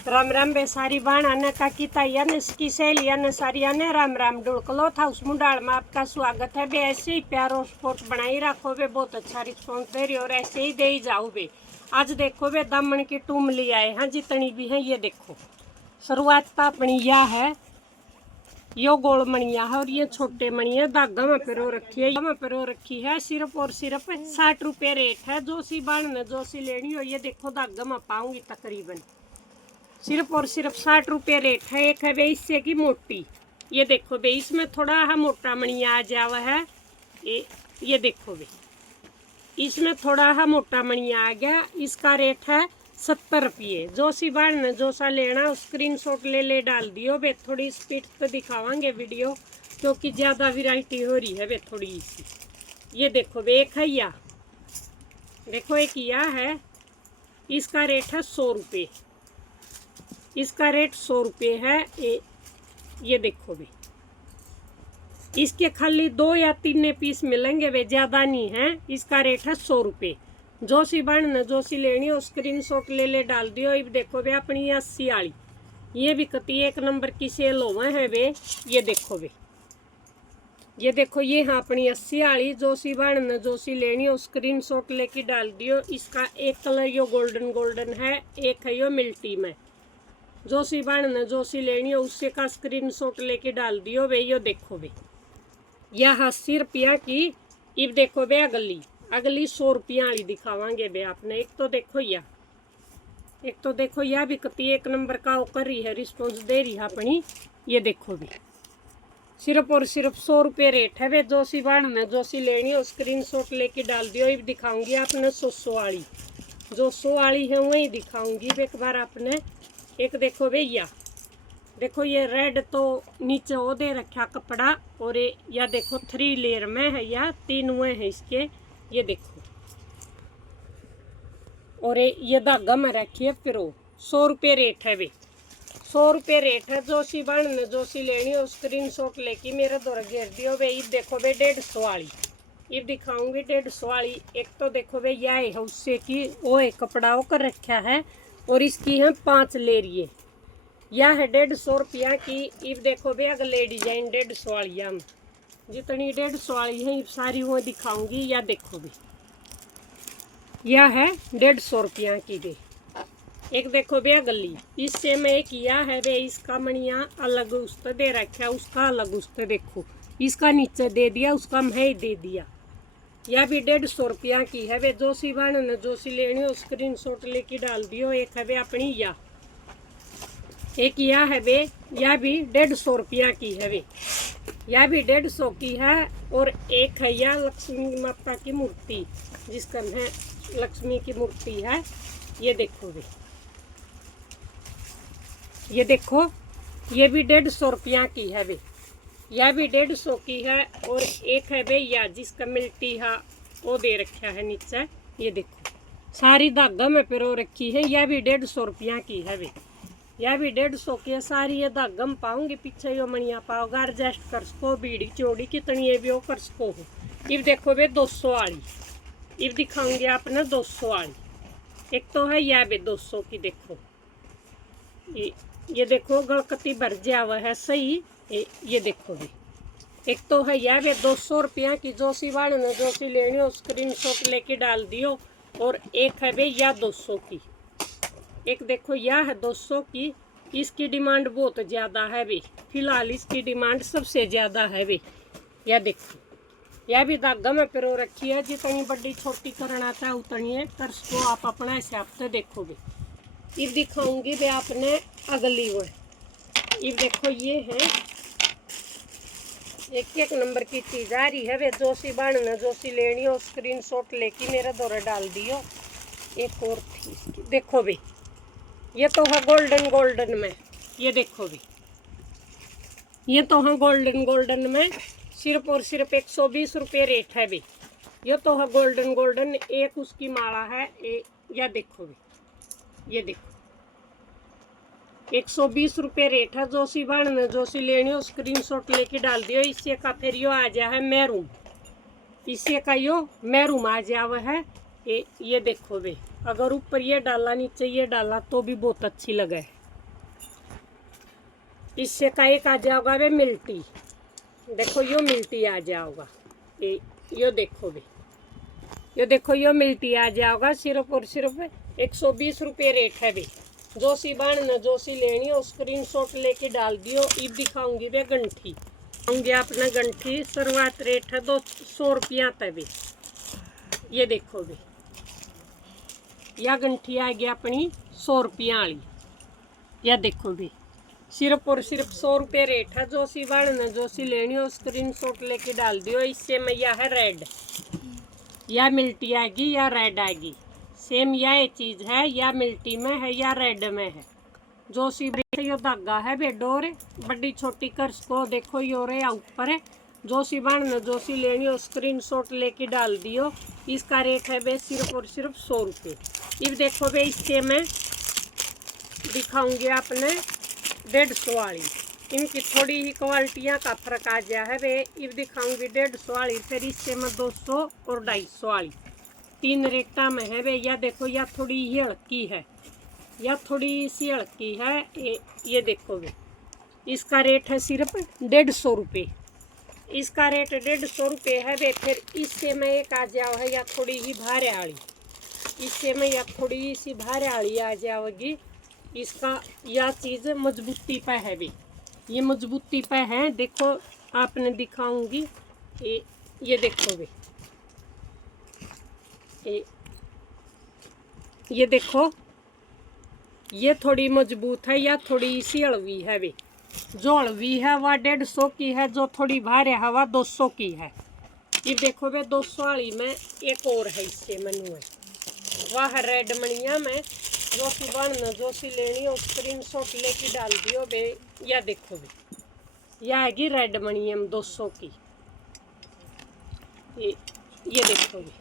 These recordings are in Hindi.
राम राम बे सारी बाणा ने काकी ताइया ने इसकी सहेलिया ने सारिया ने राम राम ढुड़कलो था उस मुंडाल में आपका स्वागत है बे। ऐसे ही प्यारो स्पोर्ट बनाई रखो बे, बहुत अच्छा रिस्पॉन्स दे रही और ऐसे ही दे ही जाओ बे। आज देखो बे दामन की टूम ले आए हैं जितनी भी है, ये देखो शुरुआत तो अपनी यह है, यो गोल मणिया है और ये छोटे मणिया धागा में पिरो रखी है, में पिरो रखी है। सिर्फ और सिर्फ 60 रुपये रेट है। जो सी बाण ने जो सी लेनी हो, ये देखो धागा में पाऊंगी तकरीबन सिर्फ और सिर्फ 60 रुपये रेट है। एक है बे इससे की मोटी, ये देखो बे इसमें थोड़ा है मोटा मणिया आ जावा है, ये देखो बे इसमें थोड़ा है मोटा मणिया आ गया। इसका रेट है 70 रुपये। जो सी बाण ने जो सा लेना स्क्रीनशॉट ले डाल दियो बे। थोड़ी स्पीड पे दिखावांगे वीडियो क्योंकि ज़्यादा वैरायटी हो रही है बे थोड़ी सी। ये देखो बे एक है या देखो एक या है, इसका रेट है 100 रुपये। इसका रेट 100 रुपये है। ये देखो बे इसके खाली 2 या 3 पीस मिलेंगे वे, ज़्यादा नहीं है। इसका रेट है 100 रुपये। जो सी बन ने जो सी लेनी हो स्क्रीनशॉट ले डाल दियो। अब देखो बे अपनी 80 वाली, ये भी कती 1 नंबर की सेल हुए है वे। ये देखो बे, ये देखो ये हाँ अपनी 80 वाली। जो सी बन ने जो सी लेनी हो स्क्रीनशॉट लेके डाल दियो। इसका एक कलर यो गोल्डन गोल्डन है, एक है यो मिल्टी में। जो सी बाण ने जो सी लेनी हो उससे का स्क्रीनशॉट लेके डाल दियो बे। यो देखो बे यह 80 रुपया की। अब देखो बे अगली 100 रुपया वाली दिखावांगे बे आपने। एक तो देखो यह भी कती 1 नंबर का वो कर रही है, रिस्पॉन्स दे रही है अपनी। ये देखो बे सिर्फ और सिर्फ 100 रुपये रेट है बे। जो सी बाण ने जो सी लेनी हो स्क्रीनशॉट लेके डाल दियो। अब दिखाऊंगी आपने 100 वाली, जो 100 वाली है वही दिखाऊंगी बे एक बार आपने। एक देखो भैया, देखो ये रेड तो नीचे वो दे रखा कपड़ा, और या देखो 3 लेयर में है या 3 हुए हैं इसके। ये देखो और ये धागा में रखी है फिर 100 रुपये रेट है वे। 100 रुपये रेट है। जो सी बन ने जो सी लेनी हो स्क्रीनशॉट लेके मेरे द्वारा घेर दियो बे। अब देखो बे 150 वाली, अब दिखाऊंगी 150 वाली। एक तो देखो बे यह है उससे की वो एक कपड़ा वो कर रखा है और इसकी है 5 लेरिए। यह है 150 रुपया की। अब देखो बे अगले डिजाइन 150 वाली में जितनी 150 वाली है सारी वो दिखाऊंगी। या देखो बे यह है 150 रुपया की बे। एक देखो बे अगली, इससे में एक यह है बे, इसका मणिया अलग उसते दे रखा है, उसका अलग उसते देखो, इसका नीचे दे दिया, उसका मैं दे दिया। यह भी 150 रुपया की है वे। जो सी बन ने जो सी लेनी हो स्क्रीनशॉट लेके डाल दियो। एक है वे अपनी या एक यह है वे, यह भी 150 रुपया की है वे। यह भी 150 की है। और एक है यह लक्ष्मी माता की मूर्ति, जिसका है लक्ष्मी की मूर्ति है। ये देखो वे, ये देखो ये भी 150 रुपया की है वे। यह भी 150 की है। और एक है भैया जिसका मिल्टी है वो दे रखा है नीचे। ये देखो सारी धागा में पिरो रखी है। यह भी 150 रुपया की है वे। यह भी 150 की है सारी। ये धागा में पाऊंगी पीछे यो मणिया पाओगा, एडजस्ट कर सको, बीड़ी चौड़ी कितनी है भी वो कर सको हो। अब देखो बे 200 वाली, अब दिखाऊंगी आपने 200 वाली। एक तो है यह भी 200 की। देखो ये देखो गलकती भर जा हुआ है सही। ये देखो भी एक तो है यह भी 200 रुपया की। जो सी बाण ने जो सी लेनी हो स्क्रीनशॉट लेके डाल दियो। और एक है भाई यह 200 की। एक देखो यह है 200 की। इसकी डिमांड बहुत ज़्यादा है भाई, फिलहाल इसकी डिमांड सबसे ज़्यादा है भाई। यह देखो यह भी धागा में पिरो रखी है। जितनी बड़ी छोटी करना चाहे उतनी है कर सको आप अपना हिसाब से। देखो भाई अब दिखाऊंगी भाई आपने अगली वो। अब देखो ये है एक नंबर की चीज़ आ रही है वे। जो सी बाण ने जो सी लेनी हो स्क्रीनशॉट लेके मेरे द्वारा डाल दियो। एक और थी इसकी, देखो भी ये तो है गोल्डन गोल्डन में। ये देखो भी ये तो है गोल्डन गोल्डन में। सिर्फ और सिर्फ 120 रुपये रेट है भी। ये तो है गोल्डन गोल्डन, एक उसकी माला है। या देखो भी ये देखो 120 रुपये रेट है। जो सी बन ने जो सी लेनी हो स्क्रीनशॉट लेके डाल दियो। इससे का फिर यो आ जाए है मैरूम, इससे का यो मैरूम आ जावा है। ये देखो बे अगर ऊपर ये डाला नीचे ये डाला तो भी बहुत अच्छी लगे। इससे का एक आ जाओगा वे मिल्टी, देखो यो मिल्टी आ जाओगा, यो देखो वे, यो देखो यो मिल्टी आ जाओगा। सिर्फ और सिर्फ 120 रुपये रेट है वे। जो सी बाण न जो सी लेनी हो स्क्रीनशॉट लेके डाल दियो। इब दिखाऊंगी वे गंठी, दिखाऊंगी अपना गंठी। शुरुआत रेट है 200 रुपया तक वे। ये देखो वे, या गंठी आ गई अपनी 100 रुपया वाली। या देखो भी सिर्फ और सिर्फ 100 रुपये रेट है। जो सी बाण न जो सी लेनी हो स्क्रीनशॉट लेके डाल दियो। इससे में यह है रेड, या मिल्टी आएगी या रेड आएगी, सेम यह चीज़ है, या मिल्टी में है या रेड में है। जो सी यो धागा है बे डोर बड़ी छोटी कर को देखो यो रे ऊपर है। जो सी बाण न जो सी लेनी हो स्क्रीनशॉट लेके डाल दियो। इसका रेट है बे सिर्फ और सिर्फ 100 रुपये। अब देखो बे इससे मैं दिखाऊंगी आपने 150 वाली। इनकी थोड़ी ही क्वालिटियाँ का फर्क आ गया है वे। अब दिखाऊंगी 150 वाली, फिर इससे मैं 200 और 250 वाली, 3 रेटा में है वे। या देखो या थोड़ी ही हल्की है, या थोड़ी सी हल्की है। ये देखो वे, इसका रेट है सिर्फ 150 रुपये। इसका रेट 150 रुपये है वे। फिर इससे मैं एक आ जाओ है या थोड़ी ही भारे वाली, इससे मैं या थोड़ी सी भारे वाली आ जाओगी। इसका यह चीज़ मजबूती पे है वे, ये मजबूती पे है। देखो आपने दिखाऊंगी, ये देखो वे, ये देखो ये थोड़ी मजबूत है या थोड़ी सी हलवी है वे। जो हलवी है वह 150 की है, जो थोड़ी भारे है वह 200 की है। ये देखो वे 200 वाली में एक और है, इससे मनु है वह रेड मणिया में। जो सी बन जो सी लेनी हो स्क्रीनशॉट लेके डाल दियो बे। या देखो बे, यह आएगी रेड मणियम 200 की। ये देखो बे,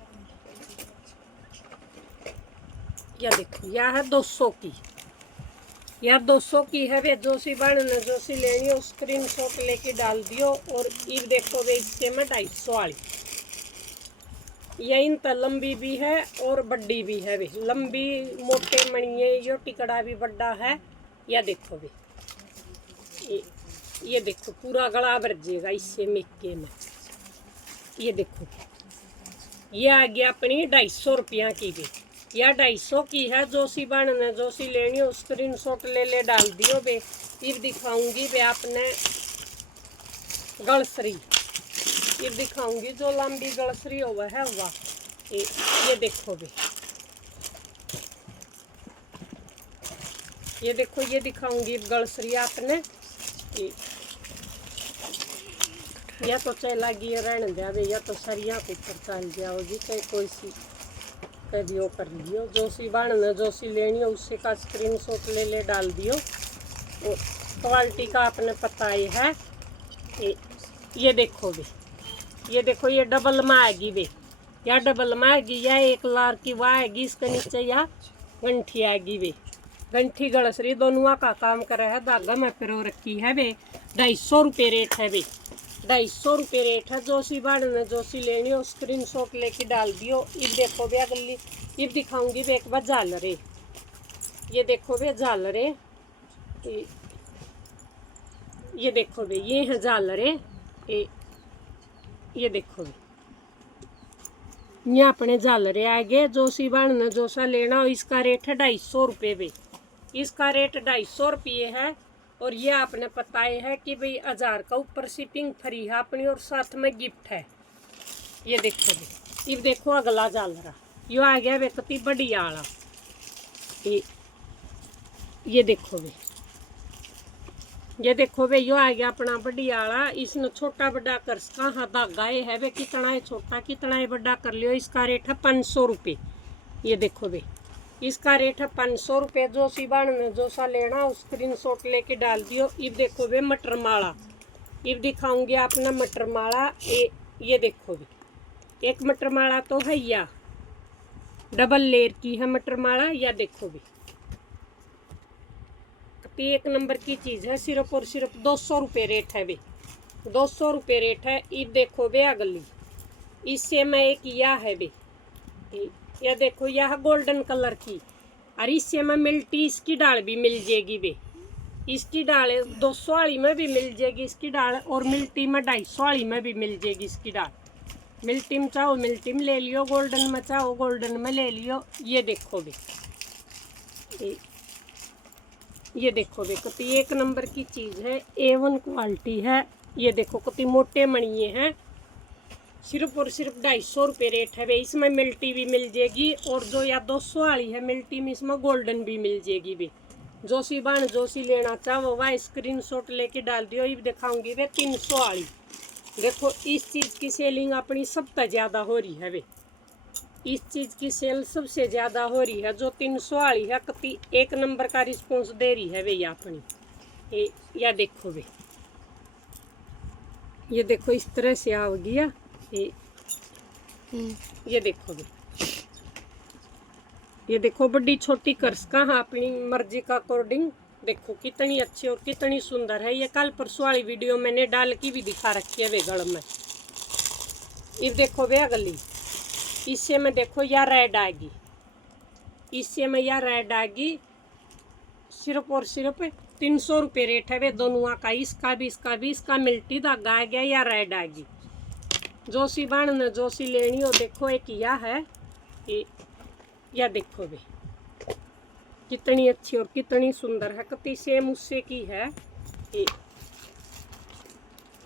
या देखो यह है 200 की, यह 200 की है वे। जो सी बन जो सी लेनी हो स्क्रीनशॉट लेके डाल दियो। और ये देखो वे इससे में 250 वाली। यह इन तो लंबी भी है और बड़ी भी है वे। लंबी मोटे मणिये, यो टिकड़ा भी बड़ा है। या देखो वे, ये देखो पूरा गला भर जाएगा इससे मिक्के में। ये देखो ये आ गया अपनी 250 रुपया की भी, या 250 की है। जो सी बन ने जो सी लेनी हो स्क्रीनशॉट ले डाल दियो बे। फिर दिखाऊंगी बे आपने गलसरी, ये दिखाऊंगी जो लंबी गलसरी हुआ है वह। ये देखो बे, ये देखो ये दिखाऊंगी गलसरी आपने। या तो चलागी रहने दिया बे, या तो सरिया के ऊपर चल जाओगी। कहीं कोई सी करियो कर लियो। जो सी बन जो सी लेनी हो उससे का स्क्रीनशॉट ले डाल दियो। और क्वालिटी का आपने पता ही है। ये देखो बे, ये देखो ये डबल में आएगी बे, या डबल में आएगी, या एक लार की वह आएगी। इसके नीचे या गंठी आएगी बे। गंठी गलसरी दोनों का काम करे है। धागा में पिरो रखी है बे। 250 रुपये रेट है बे, 250 रुपये रेट है। जो सी बन जो सी लेनी हो स्क्रीनशॉट लेके डाल दियो। इब देखो बे अगली, इब दिखाऊंगी बे एक बार झालरे। ये देखो बे झालरे, ये देखो बे ये है झालरे। ये देखो बे ये अपने झालरे आ गए। जो सी बन जो सा लेना हो इसका रेट है 250 रुपये बे। इसका रेट 250 रुपये है। और ये आपने पता है कि भाई 1000 का ऊपर शिपिंग फ्री है अपनी, और साथ में गिफ्ट है। ये देखो बे, अब देखो अगला झालरा यो आ गया व्यक्ति बड़ी आला। ये देखो बे, ये देखो बे यो आ गया अपना बड़ी आला। इसने छोटा बड़ा कर कहाँ धागा है वे, कितना है छोटा कितना है बड़ा कर लियो। इसका रेट है 500 रुपये। ये देखो बे, इसका रेट है 500 रुपये। जो सी बन जो सा लेना स्क्रीनशॉट लेके डाल दियो। अब देखो बे मटर माला, अब दिखाऊंगी आपने मटर माला। ये देखो बे, एक मटर माला तो है, या डबल लेयर की है मटर माला। या देखो बे, एक नंबर की चीज़ है। सिर्फ और सिर्फ 200 रुपये रेट है बे, 200 रुपये रेट है। अब देखो बे अगली, इससे मैं एक यह है बे। यह देखो यह गोल्डन कलर की, और इससे में मिल्टी इसकी डाल भी मिल जाएगी बे। इसकी डाल 200 वाली में भी मिल जाएगी इसकी डाल, और मिल्टी में 250 वाली में भी मिल जाएगी इसकी डाल। मिल्टी में चाहो मिल्टी में ले लियो, गोल्डन में चाहो गोल्डन में ले लियो। ये देखो भी, ये देखो भी कितनी एक नंबर की चीज़ है, A1 क्वालिटी है। ये देखो कितनी मोटे मणिये हैं, सिर्फ और सिर्फ 250 रुपये रेट है वे। इसमें मिल्टी भी मिल जाएगी, और जो या 200 वाली है मिल्टी में, इसमें गोल्डन भी मिल जाएगी वे। जो सी बाण जो सी लेना चाहो वह स्क्रीनशॉट लेके डाल दियो। ये दिखाऊंगी वे 300 वाली। देखो इस चीज़ की सेलिंग अपनी सबसे ज़्यादा हो रही है वे, इस चीज़ की सेल सबसे ज़्यादा हो रही है। जो 300 वाली है कति एक नंबर का रिस्पॉन्स दे रही है वे ये अपनी। या देखो वे, ये देखो इस तरह से आ गया। ये देखो वे, ये देखो बड़ी छोटी कर्स का, हाँ अपनी मर्जी का अकॉर्डिंग। देखो कितनी अच्छी और कितनी सुंदर है। ये कल परसों वाली वीडियो मैंने डाल की भी दिखा रखी है वे गल में। ये देखो वे अगली, इससे में देखो या रेड आएगी, इससे में या रेड आएगी। सिर्फ और सिर्फ 300 रुपये रेट है वे दोनों का। इसका भी इसका भी, इसका मिल्टी धागा आ गया या रेड आएगी। जो सी बाण ने जो सी लेनी हो। देखो एक यह है, या देखो वे कितनी अच्छी और कितनी सुंदर है, कितनी सेम उससे की है।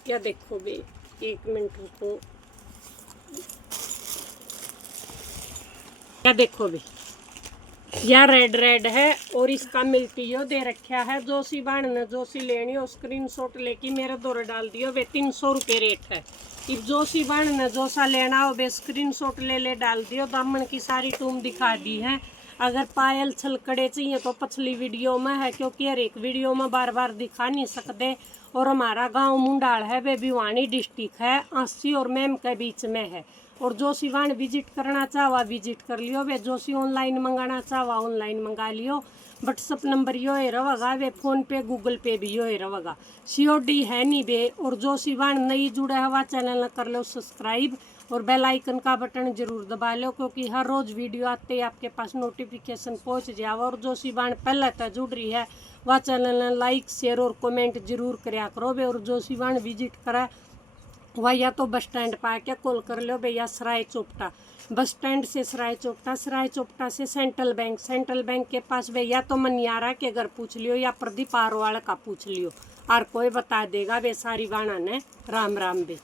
या देखो वे, एक मिनट रुको। या देखो वे, यह रेड रेड है और इसका मिल्टी यो दे रखा है। जो सी बाण ने जो सी लेनी हो स्क्रीनशॉट लेके मेरे दौरे डाल दियो वे 300 रुपये रेट है। इब जो सी बाण ने जो सा लेना हो वे स्क्रीनशॉट ले डाल दियो। दामन की सारी टूम दिखा दी है। अगर पायल छलकड़े चाहिए तो पिछली वीडियो में है, क्योंकि हर एक वीडियो में बार बार दिखा नहीं सकते। और हमारा गांव मुंडाल है वे भिवानी डिस्ट्रिक्ट है, 80 और मैम के बीच में है। और जो सिवान विजिट करना चाहवा विजिट कर लियो वे, जो सी ऑनलाइन मंगाना चाहवा ऑनलाइन मंगा लियो। व्हाट्सअप नंबर यो ही रहेगा वे, फ़ोन पे गूगल पे भी यो ही रहेगा। COD है नहीं वे। और जो सिवान नई जुड़े हवा चैनल कर लो सब्सक्राइब, और बेल आइकन का बटन जरूर दबा लो, क्योंकि हर रोज़ वीडियो आते ही आपके पास नोटिफिकेशन पहुंच जाएगा। और जो सिवान पहले तक जुड़ रही है वह चैनल लाइक शेयर और कमेंट जरूर कराया करो वे। और जो सिवान विजिट करा वह या तो बस स्टैंड पर आके कॉल कर लो भैया सराय चोपटा, बस स्टैंड से सराय चोपटा से सेंट्रल बैंक के पास भैया तो मनियारा के घर पूछ लियो, या प्रदीप आरवाल का पूछ लियो, और कोई बता देगा वे सारी बाणा ने। राम राम बे।